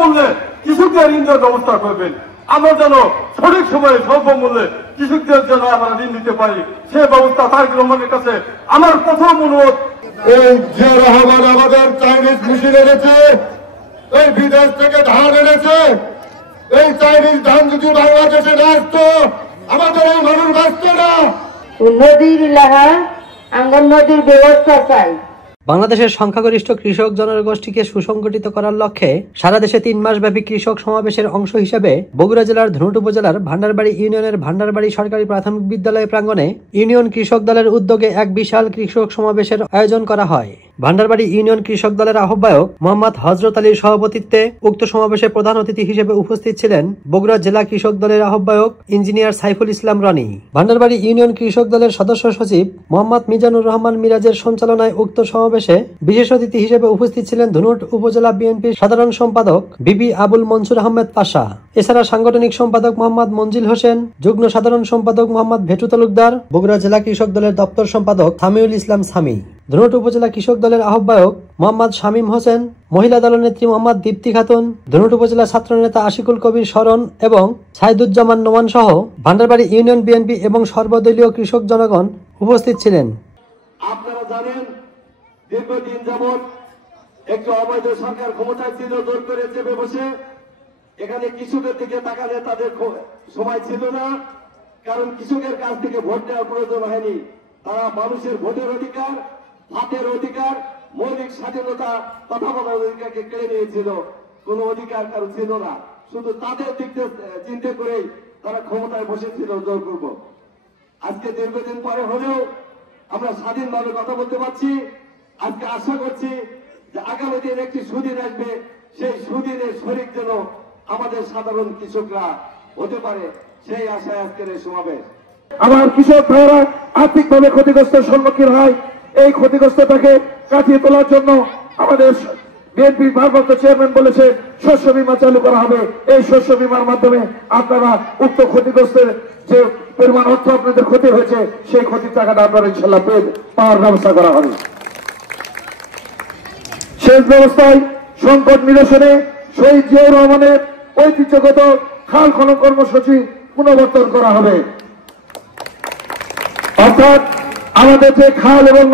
মূল্যে কৃষকদের ঋণের ব্যবস্থা করবেন। আমরা যেন সঠিক সময়ে স্বল্প মূল্যে কৃষকদের জন্য আমরা ঋণ দিতে পারি, সে ব্যবস্থা তারেক রহমানের কাছে আমার প্রথম অনুরোধ। এই জিয়া রহমান আমাদের চাইনিজ মেশিন এনেছে, এই বিদেশ থেকে ধান এনেছে। এই চাইনিজ ধান যদি বাংলাদেশে না আসতো আমাদের এই মানুষ বাঁচত না। নদীর এলাকা আঙ্গন নদীর ব্যবস্থা চাই। বাংলাদেশের সংখ্যাগরিষ্ঠ কৃষক জনগোষ্ঠীকে সুসংগঠিত করার লক্ষ্যে সারা দেশে 3 মাসব্যাপী কৃষক সমাবেশের অংশ হিসেবে বগুড়া জেলার ধুনট উপজেলার ভান্ডারবাড়ি ইউনিয়নের ভান্ডারবাড়ি সরকারি প্রাথমিক বিদ্যালয় প্রাঙ্গণে ইউনিয়ন কৃষক দলের উদ্যোগে এক বিশাল কৃষক সমাবেশের আয়োজন করা হয়। ভান্ডারবাড়ি ইউনিয়ন কৃষক দলের আহ্বায়ক মোহাম্মদ হযরত আলীর সভাপতিত্বে উক্ত সমাবেশে প্রধান অতিথি হিসেবে উপস্থিত ছিলেন বগুড়া জেলা কৃষক দলের আহ্বায়ক ইঞ্জিনিয়ার সাইফুল ইসলাম রনি। ভান্ডারবাড়ি ইউনিয়ন কৃষক দলের সদস্য সচিব মোহাম্মদ মিজানুর রহমান মিরাজের সঞ্চালনায় উক্ত সমাবেশে বিশেষ অতিথি হিসেবে উপস্থিত ছিলেন ধুনট উপজেলা বিএনপির সাধারণ সম্পাদক বিবি আবুল মনসুর আহমেদ পাশা। এছাড়া সাংগঠনিক সম্পাদক মোহাম্মদ মঞ্জিল হোসেন, যুগ্ম সাধারণ সম্পাদক মোহাম্মদ ভেটু তালুকদার, বগুড়া জেলা কৃষক দলের দপ্তর সম্পাদক সামিউল ইসলাম সামি, ধুনট উপজেলা কৃষক দলের আহ্বায়ক মোহাম্মদ শামীম হোসেন, মহিলা দলনেত্রী মোহাম্মদ দীপ্তি খাতুন, ধুনট উপজেলা ছাত্র নেতা আশিকুল কবির শরণ এবং সাইদুজ্জামান নোমান সহ ভান্ডারবাড়ি ইউনিয়ন বিএনপি এবং সর্বদলীয় কৃষক জনগণ উপস্থিত ছিলেন। আপনারা জানেন, দীর্ঘদিন যাবৎ একটি অবৈধ সরকার ক্ষমতায় ছিল, জোর করে চেপে বসে। এখানে কৃষকের দিকে তাকালে তাদের সময় ছিল না, কারণ কৃষকের কাছ থেকে ভোট নেওয়ার প্রয়োজন হয়নি। তারা মানুষের ভোটের অধিকার, হাতের অধিকার, মৌলিক স্বাধীনতা, কথা বলার অধিকারকে কেড়ে নিয়েছিল। কোন অধিকার কারো ছিল না, শুধু তাদের দিক চিন্তা করেই তারা ক্ষমতায় বসেছিল জোরপূর্বক। আজকে দীর্ঘদিন পরে হলেও আমরা স্বাধীনভাবে কথা বলতে পারছি। আজকে আশা করছি যে আগামী দিন একটি সুদিন আসবে, সেই সুদিনের শরিক যেন আমাদের সাধারণ কৃষকরা হতে পারে, সেই আশায় আজকের এই সমাবেশ। আমার কৃষক ভাইয়েরা আর্থিকভাবে ক্ষতিগ্রস্তের সম্মুখীন হয়, এই ক্ষতিগ্রস্ততাকে কাটিয়ে তোলার জন্য আমাদের বিএনপির ভারপ্রাপ্ত চেয়ারম্যান বলেছে শস্য বীমা চালু করা হবে। এই শস্য বীমার মাধ্যমে আপনারা উক্ত ক্ষতিগ্রস্তের যে পরিমাণ অর্থ আপনাদের ক্ষতি হয়েছে সেই ক্ষতির টাকাটা আপনারা ইনশাল্লাহ পাওয়ার ব্যবস্থা করা হবে। সেচ ব্যবস্থায় সংকট নিরসনে শহীদ জিয়াউর রহমানের ঐতিহ্যগত খাল খনন কর্মসূচি পুনর্বর্তন করা হবে। অর্থাৎ আমাদের যে খাল এবং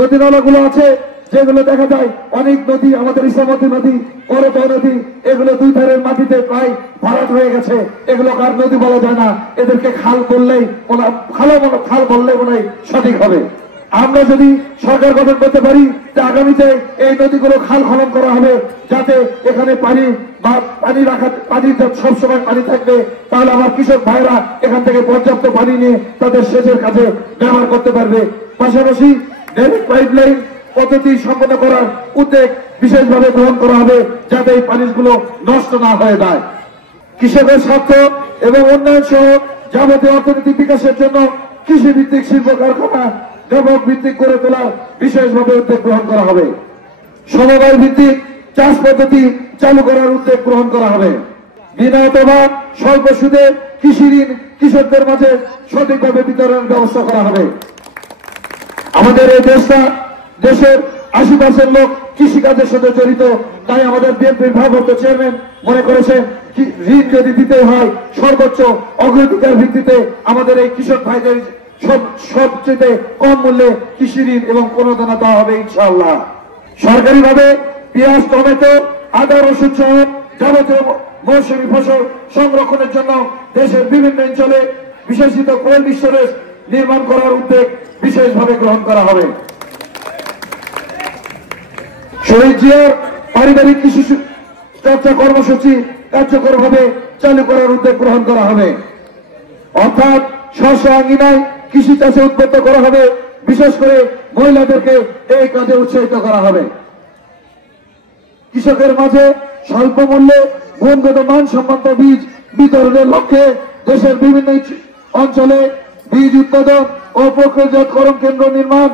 নদী নালাগুলো আছে, যেগুলো দেখা যায় অনেক নদী, আমাদের ইসামতি নদী, করতোয়া নদী, এগুলো দুই ধারের মাটিতে প্রায় ভরাট হয়ে গেছে। এগুলো আর নদী বলা যায় না, এদেরকে খাল বললেই খাল বললেই মনে হয় সঠিক হবে। আমরা যদি সরকার গঠন করতে পারি যে আগামীতে এই নদীগুলো খাল খনন করা হবে, যাতে এখানে পানি সবসময় পানি থাকবে, তাহলে আমার কৃষক ভাইরা এখান থেকে পর্যাপ্ত পানি নিয়ে তাদের সেচের কাজে ব্যবহার করতে পারবে। পাশাপাশি ডাইরেক্ট পাইপলাইন পদ্ধতি সম্পন্ন করার উদ্যোগ বিশেষভাবে গ্রহণ করা হবে, যাতে এই পানিগুলো নষ্ট না হয়ে যায়। কৃষকের স্বার্থ এবং উন্নয়ন সহ যাবতীয় অর্থনৈতিক বিকাশের জন্য কৃষি ভিত্তিক শিল্প কারখানা ব্যাপক ভিত্তিক করে তোলা বিশেষভাবে উদ্যোগ গ্রহণ করা হবে। সমবায় ভিত্তিক চাষ পদ্ধতি চালু করার উদ্যোগ গ্রহণ করা হবে। বিনা অথবা স্বল্প সুদে কৃষি ঋণ কৃষকদের মাঝে সঠিকভাবে বিতরণের ব্যবস্থা করা হবে। আমাদের এই দেশের 80% লোক কৃষিকাজের সাথে জড়িত, তাই আমাদের বিএনপির ভারপ্রাপ্ত চেয়ারম্যান মনে করেছেন ঋণ যদি দিতে হয় সর্বোচ্চ অগ্রাধিকার ভিত্তিতে আমাদের এই কৃষক ভাইদের সবচেয়ে কম মূল্যে কৃষি ঋণ এবং প্রণোদনা দেওয়া হবে ইনশাআল্লাহ। সরকারিভাবে পেঁয়াজ, টমেটো, আদা, রসুন সহ যাবতীয় মৌসুমী ফসল সংরক্ষণের জন্য দেশের বিভিন্ন অঞ্চলে বিশেষিত কোল্ড স্টোরেজ নির্মাণ করার উদ্যোগ বিশেষভাবে গ্রহণ করা হবে। শহীদ জিয়ার পারিবারিক কৃষি চর্চা কর্মসূচি কার্যকরভাবে চালু করার উদ্যোগ গ্রহণ করা হবে। অর্থাৎ স্ব আঙ্গিনায় কৃষি চাষে উদ্বুদ্ধ করা হবে, বিশেষ করে মহিলাদেরকে এই কাজে উৎসাহিত করা হবে। কৃষকের মাঝে স্বল্প মূল্যে গুণগত মানসম্মত বীজ বিতরণের লক্ষ্যে দেশের বিভিন্ন অঞ্চলে বীজ উৎপাদন ও প্রক্রিয়াজাতকরণ কেন্দ্র নির্মাণ,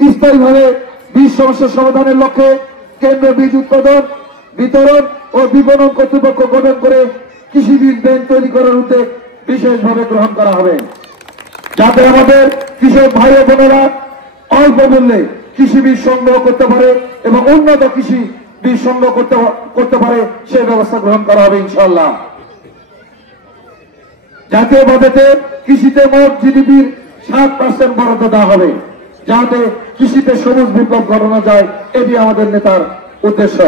স্থায়ীভাবে বীজ সমস্যা সমাধানের লক্ষ্যে কেন্দ্র বীজ উৎপাদন, বিতরণ ও বিপণন কর্তৃপক্ষ গঠন করে কৃষি বীজ ব্যাংক তৈরি করার উদ্যোগ বিশেষভাবে গ্রহণ করা হবে, যাতে আমাদের কৃষক ভাই ও বোনেরা অল্প মূল্যে কৃষি বীজ সংগ্রহ করতে পারে এবং উন্নত কৃষি বীজ সংগ্রহ করতে পারে সেই ব্যবস্থা গ্রহণ করা হবে ইনশাআল্লাহ। জাতীয় বাজেটে কৃষিতে মোট জিডিপির 7% বরাদ্দ দেওয়া হবে, যাতে কৃষিতে সবুজ বিপ্লব ঘটানো যায়, এটি আমাদের নেতার উদ্দেশ্য।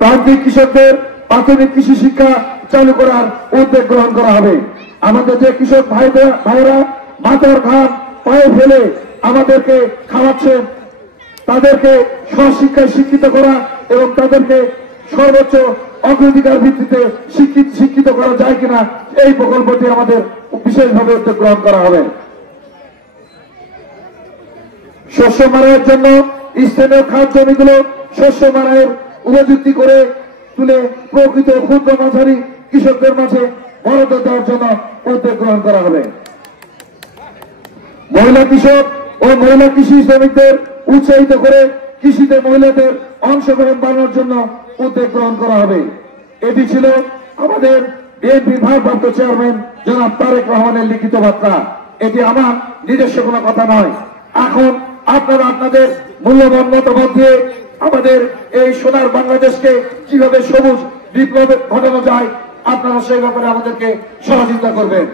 প্রান্তিক কৃষকদের প্রাথমিক কৃষি শিক্ষা চালু করার উদ্যোগ গ্রহণ করা হবে। আমাদের যে কৃষক ভাইরা মাথার ঘাম পায়ে ফেলে আমাদেরকে খাওয়াচ্ছেন, তাদেরকে স্বশিক্ষায় শিক্ষিত করা এবং তাদেরকে সর্বোচ্চ অগ্রাধিকার ভিত্তিতে শিক্ষিত করা যায় কিনা, এই প্রকল্পটি আমাদের বিশেষভাবে উদ্যোগ গ্রহণ করা হবে। শস্য মারাইয়ের জন্য স্থানীয় খাত জমিগুলো শস্য মারাইয়ের উপযুক্তি করে তুলে প্রকৃত ক্ষুদ্র মাঝারি কৃষকদের মাঝে বরাদ্দ দেওয়ার জন্য উদ্যোগ গ্রহণ করা হবে। মহিলা কৃষক ও মহিলা কৃষি শ্রমিকদের উৎসাহিত করে কৃষিতে মহিলাদের অংশগ্রহণ বাড়ানোর জন্য উদ্যোগ গ্রহণ করা হবে। এটি ছিল আমাদের বিএনপি ভারপ্রাপ্ত চেয়ারম্যান জনাব তারেক রহমানের লিখিত বার্তা। এটি আমার নিজস্ব কোনো কথা নয়। এখন আপনারা আপনাদের মূল্যবান মতামত দিয়ে আমাদের এই সোনার বাংলাদেশকে কিভাবে সবুজ বিপ্লব ঘটানো যায়, আপনারা সেই ব্যাপারে আমাদেরকে সহযোগিতা করবেন।